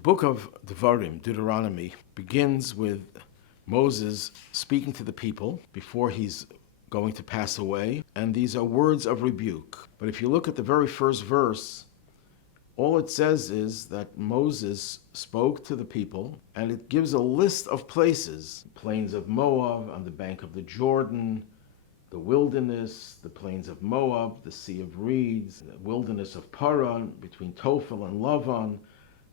The book of Devarim, Deuteronomy, begins with Moses speaking to the people before he's going to pass away, and these are words of rebuke. But if you look at the very first verse, all it says is that Moses spoke to the people, and it gives a list of places: plains of Moab, on the bank of the Jordan, the wilderness, the plains of Moab, the Sea of Reeds, the wilderness of Paran, between Tophel and Lavan,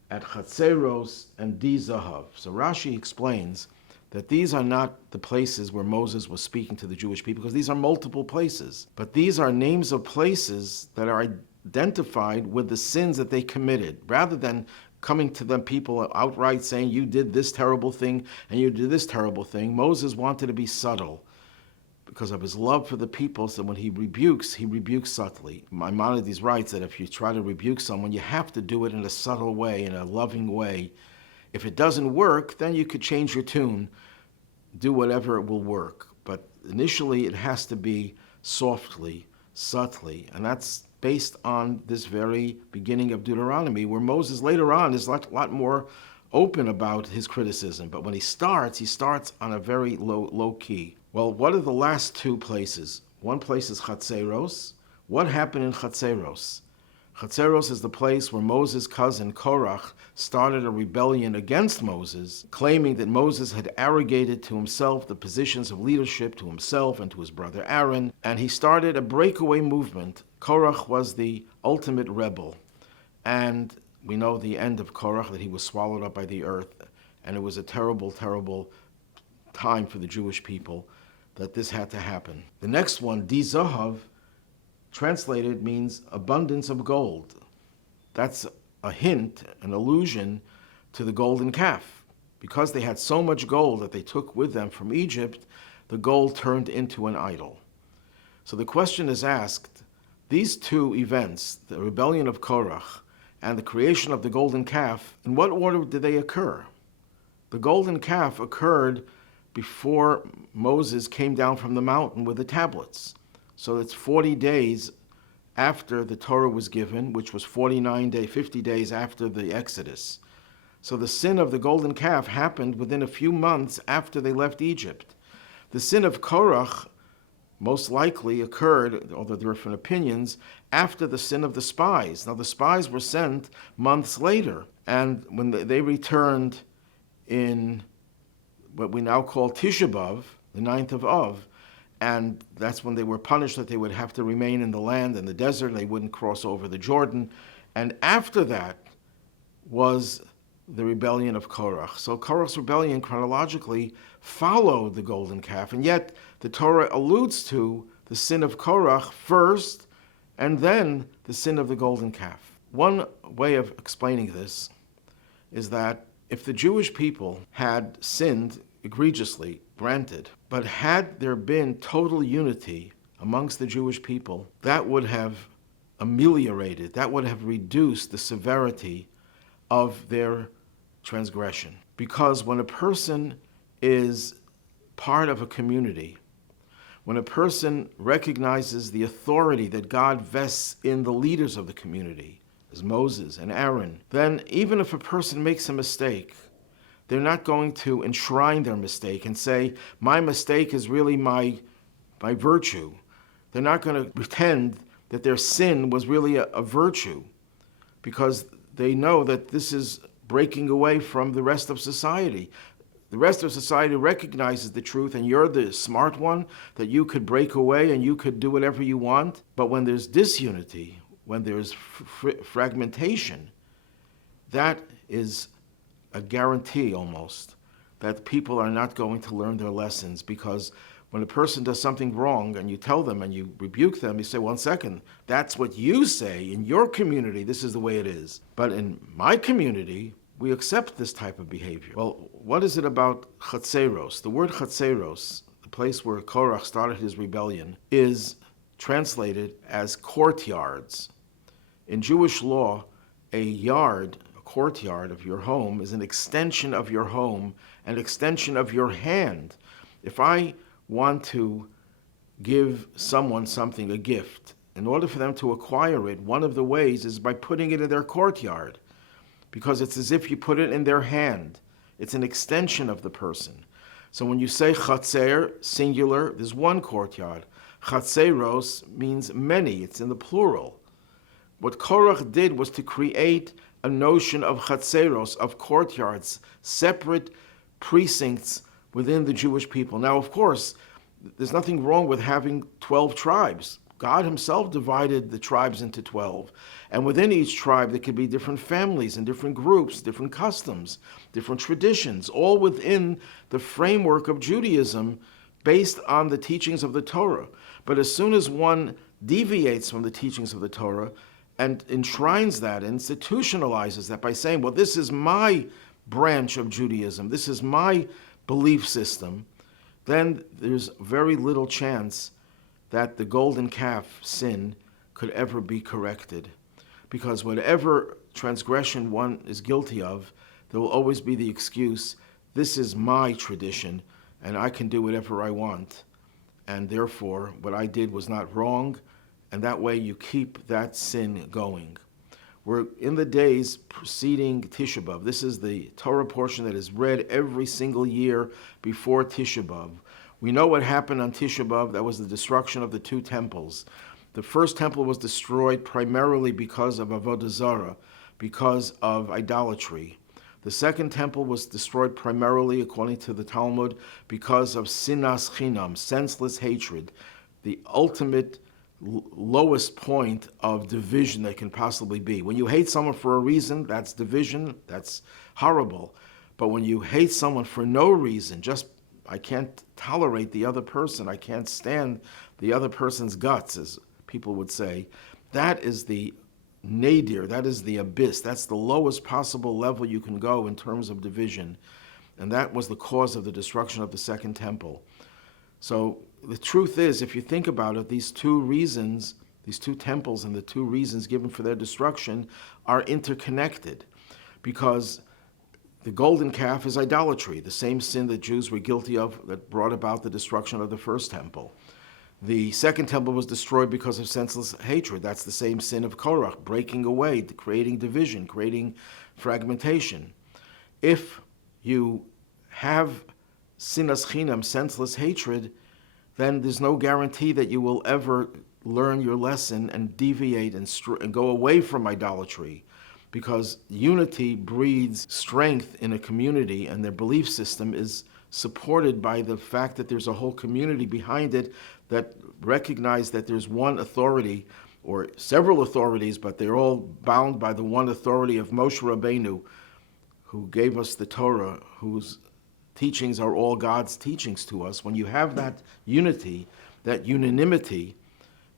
at Chatzeros and Di-Zahav. So Rashi explains that these are not the places where Moses was speaking to the Jewish people, because these are multiple places. But these are names of places that are identified with the sins that they committed, rather than coming to them people outright saying, you did this terrible thing and you did this terrible thing. Moses wanted to be subtle because of his love for the people, so when he rebukes subtly. Maimonides writes that if you try to rebuke someone, you have to do it in a subtle way, in a loving way. If it doesn't work, then you could change your tune, do whatever will work. But initially, it has to be softly, subtly, and that's based on this very beginning of Deuteronomy, where Moses later on is a lot more open about his criticism. But when he starts on a very low key. Well, what are the last two places? One place is Chatzeros. What happened in Chatzeros? Chatzeros is the place where Moses' cousin Korah started a rebellion against Moses, claiming that Moses had arrogated to himself the positions of leadership to himself and to his brother Aaron, and he started a breakaway movement. Korah was the ultimate rebel, and we know the end of Korah, that he was swallowed up by the earth, and it was a terrible, terrible time for the Jewish people that this had to happen. The next one, Di-Zahav, translated means abundance of gold. That's a hint, an allusion to the golden calf. Because they had so much gold that they took with them from Egypt, the gold turned into an idol. So the question is asked, these two events, the rebellion of Korah and the creation of the golden calf, in what order did they occur? The golden calf occurred before Moses came down from the mountain with the tablets. So it's 40 days after the Torah was given, which was 50 days after the Exodus. So the sin of the golden calf happened within a few months after they left Egypt. The sin of Korah most likely occurred, although there are different opinions, after the sin of the spies. Now the spies were sent months later, and when they returned in what we now call Tisha B'Av, the 9th of Av, and that's when they were punished that they would have to remain in the land, in the desert, they wouldn't cross over the Jordan. And after that was the rebellion of Korah. So Korah's rebellion chronologically followed the golden calf, and yet the Torah alludes to the sin of Korah first, and then the sin of the golden calf. One way of explaining this is that if the Jewish people had sinned egregiously, granted, but had there been total unity amongst the Jewish people, that would have ameliorated, that would have reduced the severity of their transgression. Because when a person is part of a community, when a person recognizes the authority that God vests in the leaders of the community, as Moses and Aaron, then even if a person makes a mistake, they're not going to enshrine their mistake and say, my mistake is really my virtue. They're not going to pretend that their sin was really a virtue, because they know that this is breaking away from the rest of society. The rest of society recognizes the truth, and you're the smart one, that you could break away and you could do whatever you want. But when there's disunity, when there's fragmentation, that is a guarantee almost that people are not going to learn their lessons. Because when a person does something wrong and you tell them and you rebuke them, you say, 1 second, that's what you say in your community, this is the way it is. But in my community, we accept this type of behavior. Well, what is it about Chatzeros? The word Chatzeros, the place where Korah started his rebellion, is translated as courtyards. In Jewish law, a yard, courtyard of your home, is an extension of your home, an extension of your hand. If I want to give someone something, a gift, in order for them to acquire it, one of the ways is by putting it in their courtyard. because it's as if you put it in their hand. It's an extension of the person. So when you say chatzer, singular, there's one courtyard. Chatzeros means many, it's in the plural. What Korah did was to create a notion of chatzeros, of courtyards, separate precincts within the Jewish people. Now, of course, there's nothing wrong with having 12 tribes. God himself divided the tribes into 12. And within each tribe, there could be different families and different groups, different customs, different traditions, all within the framework of Judaism based on the teachings of the Torah. But as soon as one deviates from the teachings of the Torah and enshrines that, institutionalizes that by saying, well, this is my branch of Judaism, this is my belief system, then there's very little chance that the golden calf sin could ever be corrected. Because whatever transgression one is guilty of, there will always be the excuse, this is my tradition, and I can do whatever I want. And therefore, what I did was not wrong, and that way you keep that sin going. We're in the days preceding Tisha B'Av. This is the Torah portion that is read every single year before Tisha B'Av. We know what happened on Tisha B'Av. That was the destruction of the two temples. The first temple was destroyed primarily because of Avodah Zarah, because of idolatry. The second temple was destroyed primarily, according to the Talmud, because of sinas chinam, senseless hatred, the ultimate lowest point of division that can possibly be. When you hate someone for a reason, that's division, that's horrible. But when you hate someone for no reason, just, I can't tolerate the other person, I can't stand the other person's guts, as people would say, that is the nadir, that is the abyss, that's the lowest possible level you can go in terms of division. And that was the cause of the destruction of the second temple. So the truth is, if you think about it, these two reasons, these two temples and the two reasons given for their destruction are interconnected, because the golden calf is idolatry, the same sin that Jews were guilty of that brought about the destruction of the first temple. The second temple was destroyed because of senseless hatred. That's the same sin of Korah, breaking away, creating division, creating fragmentation. If you have sinas chinam, senseless hatred, then there's no guarantee that you will ever learn your lesson and deviate and go away from idolatry, because unity breeds strength in a community, and their belief system is supported by the fact that there's a whole community behind it that recognize that there's one authority, or several authorities, but they're all bound by the one authority of Moshe Rabbeinu, who gave us the Torah, whose teachings are all God's teachings to us. When you have that unity, that unanimity,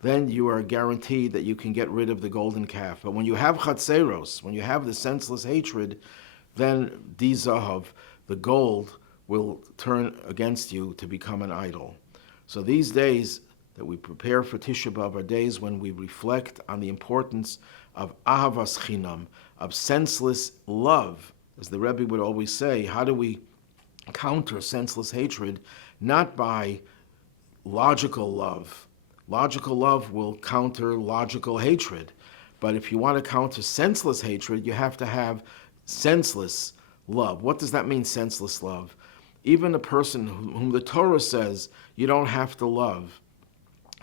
then you are guaranteed that you can get rid of the golden calf. But when you have chatzeros, when you have the senseless hatred, then di zahav, the gold, will turn against you to become an idol. So these days that we prepare for Tisha B'Av are days when we reflect on the importance of ahavas chinam, of senseless love. As the Rebbe would always say, how do we counter senseless hatred? Not by logical love. Logical love will counter logical hatred. But if you want to counter senseless hatred, you have to have senseless love. What does that mean, senseless love? Even a person whom the Torah says you don't have to love,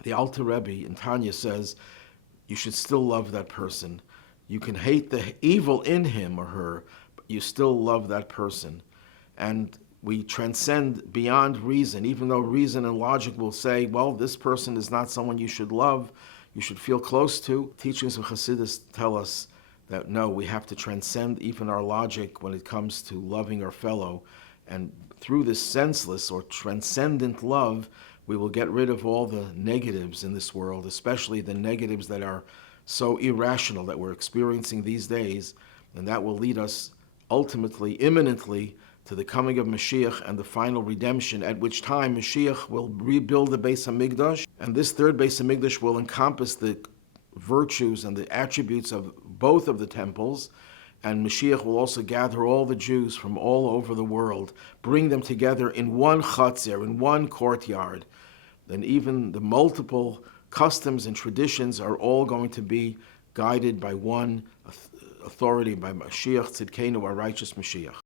the Alter Rebbe in Tanya says you should still love that person. You can hate the evil in him or her, but you still love that person. And we transcend beyond reason, even though reason and logic will say, well, this person is not someone you should love, you should feel close to. Teachings of Hasidus tell us that no, we have to transcend even our logic when it comes to loving our fellow. And through this senseless or transcendent love, we will get rid of all the negatives in this world, especially the negatives that are so irrational that we're experiencing these days. And that will lead us ultimately, imminently, to the coming of Mashiach and the final redemption, at which time Mashiach will rebuild the Beis HaMikdash. And this third Beis HaMikdash will encompass the virtues and the attributes of both of the temples. And Mashiach will also gather all the Jews from all over the world, bring them together in one chatzer, in one courtyard. Then even the multiple customs and traditions are all going to be guided by one authority by Mashiach Tzidkenu, our righteous Mashiach.